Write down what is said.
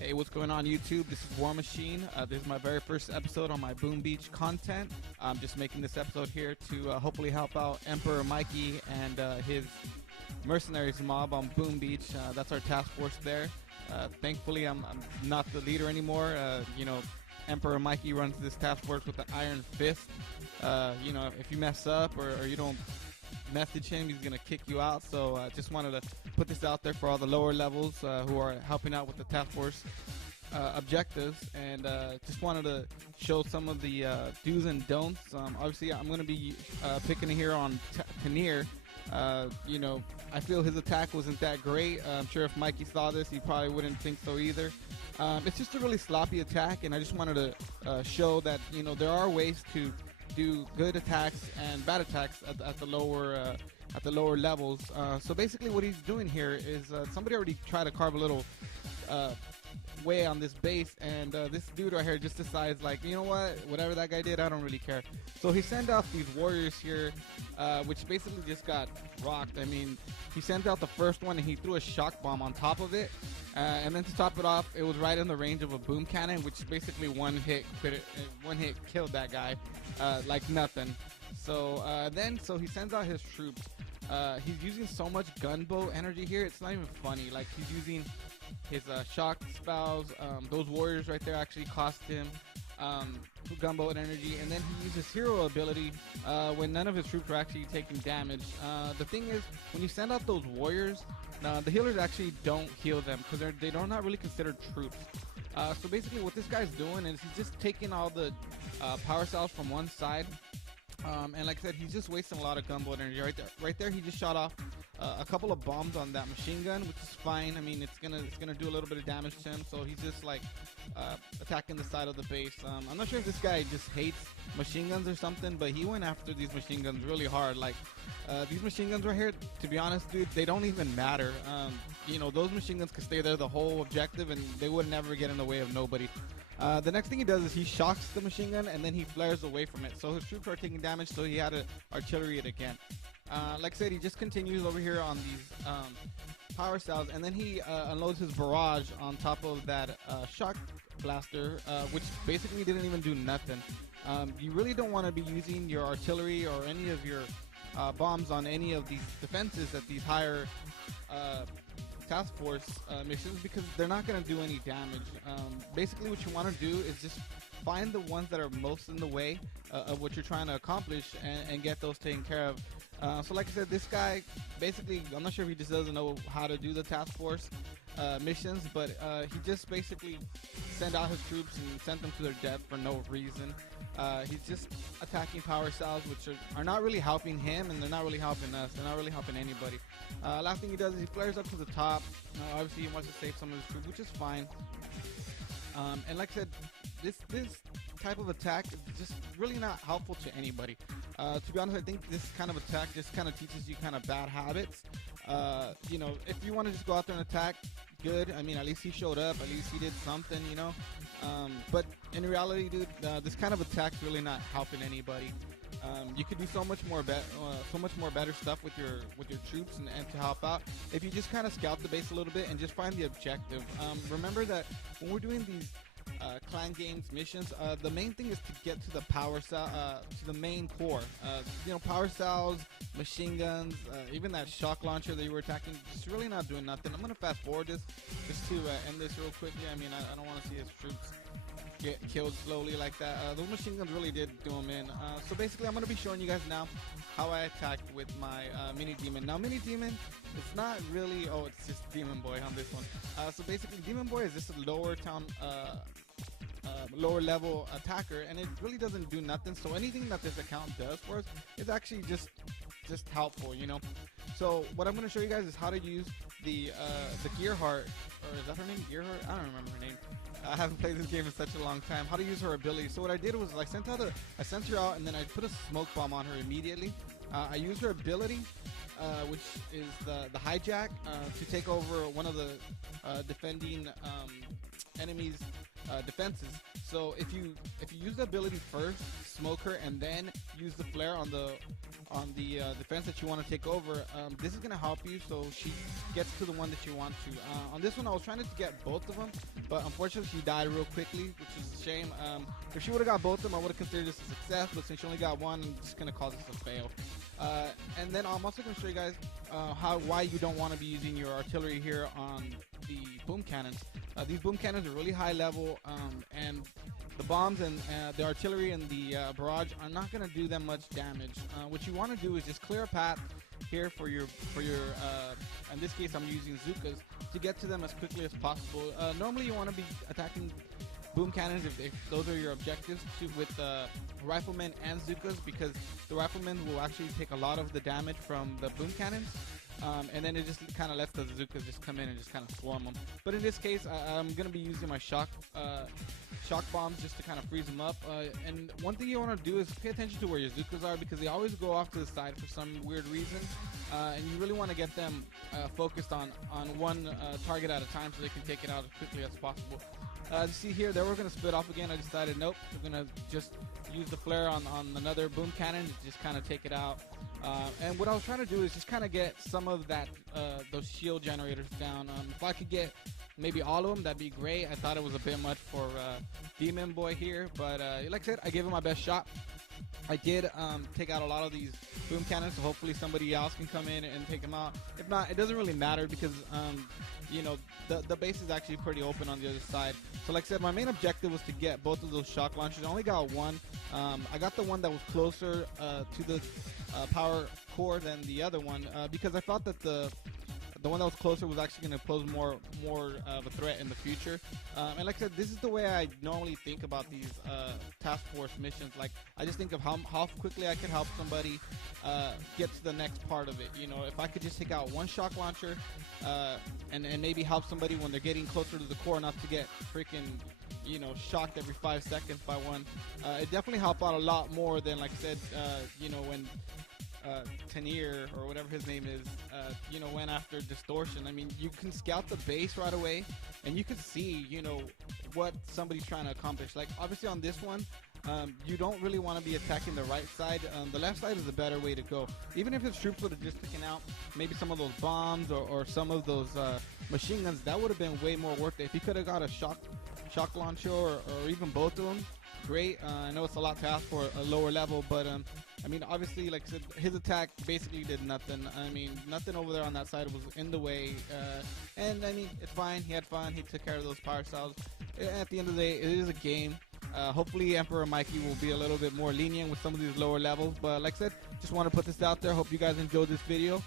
Hey, what's going on YouTube? This is War Machine. This is my very first episode on my Boom Beach content. I'm just making this episode here to hopefully help out Emperor Mikey and his mercenaries mob on Boom Beach. That's our task force there. Thankfully, I'm not the leader anymore. Emperor Mikey runs this task force with the iron fist. If you mess up or you don't message him, he's gonna kick you out. So I just wanted to put this out there for all the lower levels who are helping out with the task force objectives, and just wanted to show some of the do's and don'ts. Obviously, I'm gonna be picking here on Tanir. I feel his attack wasn't that great. I'm sure if Mikey saw this, he probably wouldn't think so either. It's just a really sloppy attack, and I just wanted to show that there are ways to do good attacks and bad attacks at the lower levels. So basically, what he's doing here is somebody already tried to carve a little way on this base, and this dude right here just decides, like, you know what, whatever that guy did, I don't really care. So he sent out these warriors here, which basically just got rocked. I mean, he sent out the first one and he threw a shock bomb on top of it. And then to top it off, it was right in the range of a boom cannon, which basically one hit killed that guy like nothing. So he sends out his troops. He's using so much gunboat energy here, it's not even funny. Like, he's using his shock spells. Those warriors right there actually cost him gunboat energy, and then he uses hero ability when none of his troops are actually taking damage. The thing is, when you send out those warriors, the healers actually don't heal them because they're not really considered troops. So basically what this guy's doing is he's just taking all the power cells from one side, and like I said, he's just wasting a lot of gunboat energy right there. He just shot off a couple of bombs on that machine gun, which is fine. I mean, it's gonna do a little bit of damage to him, so he's just like attacking the side of the base. I'm not sure if this guy just hates machine guns or something, but he went after these machine guns really hard. Like, these machine guns right here, to be honest, dude, they don't even matter. Those machine guns could stay there the whole objective and they would never get in the way of nobody. The next thing he does is he shocks the machine gun and then he flares away from it. So his troops are taking damage, so he had to artillery it again. Like I said, he just continues over here on these power cells, and then he unloads his barrage on top of that shock blaster, which basically didn't even do nothing. You really don't want to be using your artillery or any of your bombs on any of these defenses at these higher task force missions, because they're not going to do any damage. Basically what you want to do is just find the ones that are most in the way of what you're trying to accomplish, and get those taken care of. So like I said, this guy basically, I'm not sure if he just doesn't know how to do the task force missions, but he just basically sent out his troops and sent them to their death for no reason. He's just attacking power cells, which are not really helping him, and they're not really helping us. They're not really helping anybody. Last thing he does is he flares up to the top. Obviously he wants to save some of his troops, which is fine. And like I said, this type of attack is just really not helpful to anybody. To be honest, I think this kind of attack just kind of teaches you kind of bad habits. If you want to just go out there and attack, good. I mean, at least he showed up. At least he did something, But in reality, dude, this kind of attack's really not helping anybody. You could do so much more better stuff with your troops and to help out if you just kind of scout the base a little bit and just find the objective. Remember that when we're doing these clan games missions, the main thing is to get to the power cell, to the main core. Power cells, machine guns, even that shock launcher that you were attacking, just really not doing nothing. I'm gonna fast forward this just to end this real quickly. I mean, I don't want to see his troops get killed slowly like that. Those machine guns really did do him in. So basically, I'm gonna be showing you guys now how I attacked with my mini demon. Now, mini demon, it's not really, it's just demon boy on this one. So basically, demon boy is just a lower level attacker, and it really doesn't do nothing. So anything that this account does for us is actually just helpful. So what I'm going to show you guys is how to use the Gearheart, or is that her name, Gearheart? I don't remember her name. I haven't played this game in such a long time. How to use her ability. So what I did was I sent her out, and then I put a smoke bomb on her immediately. I used her ability, which is the hijack, to take over one of the defending enemies defenses. So if you use the ability first, smoke her, and then use the flare on the defense that you want to take over, this is going to help you so she gets to the one that you want to. On this one, I was trying to get both of them, but unfortunately she died real quickly, which is a shame. If she would have got both of them, I would have considered this a success, but since she only got one, it's just going to cause this a fail. And then I'm also going to show you guys why you don't want to be using your artillery here on the boom cannons. These boom cannons are really high level, and the bombs and the artillery and the barrage are not going to do them much damage. What you want to do is just clear a path here for your in this case I'm using Zookas, to get to them as quickly as possible. Normally you want to be attacking boom cannons if those are your objectives with riflemen and Zookas, because the riflemen will actually take a lot of the damage from the boom cannons. And then it just kind of lets the Zookas just come in and just kind of swarm them. But in this case, I'm going to be using my shock bombs just to kind of freeze them up. And one thing you want to do is pay attention to where your Zookas are, because they always go off to the side for some weird reason. And you really want to get them focused on one target at a time so they can take it out as quickly as possible. You see here, they were going to split off again. I decided, nope, we're going to just use the flare on another boom cannon to just kind of take it out. And what I was trying to do is just kind of get some of that those shield generators down. If I could get maybe all of them, that'd be great. I thought it was a bit much for Demon Boy here, but like I said, I gave him my best shot. I did take out a lot of these boom cannons, so hopefully somebody else can come in and take them out. If not, it doesn't really matter, because you know, the base is actually pretty open on the other side. So like I said, my main objective was to get both of those shock launchers. I only got one. I got the one that was closer to the power core than the other one, because I thought that the one that was closer was actually going to pose more of a threat in the future. And like I said, this is the way I normally think about these task force missions. Like, I just think of how quickly I can help somebody get to the next part of it. You know, if I could just take out one shock launcher and maybe help somebody when they're getting closer to the core, not to get freaking, you know, shocked every 5 seconds by one. It definitely helped out a lot more than, like I said, you know, when Tenier or whatever his name is, you know, went after Distortion. I mean, you can scout the base right away, and you can see, you know, what somebody's trying to accomplish. Like, obviously on this one, you don't really want to be attacking the right side. The left side is a better way to go. Even if his troops would have just taken out maybe some of those bombs or some of those machine guns, that would have been way more worth it. If he could have got a shock launcher or even both of them, great. I know it's a lot to ask for a lower level, but I mean, obviously, like I said, his attack basically did nothing. I mean, nothing over there on that side was in the way. And I mean, it's fine. He had fun. He took care of those power cells. At the end of the day, it is a game. Hopefully, Emperor Mikey will be a little bit more lenient with some of these lower levels. But like I said, just want to put this out there. Hope you guys enjoyed this video.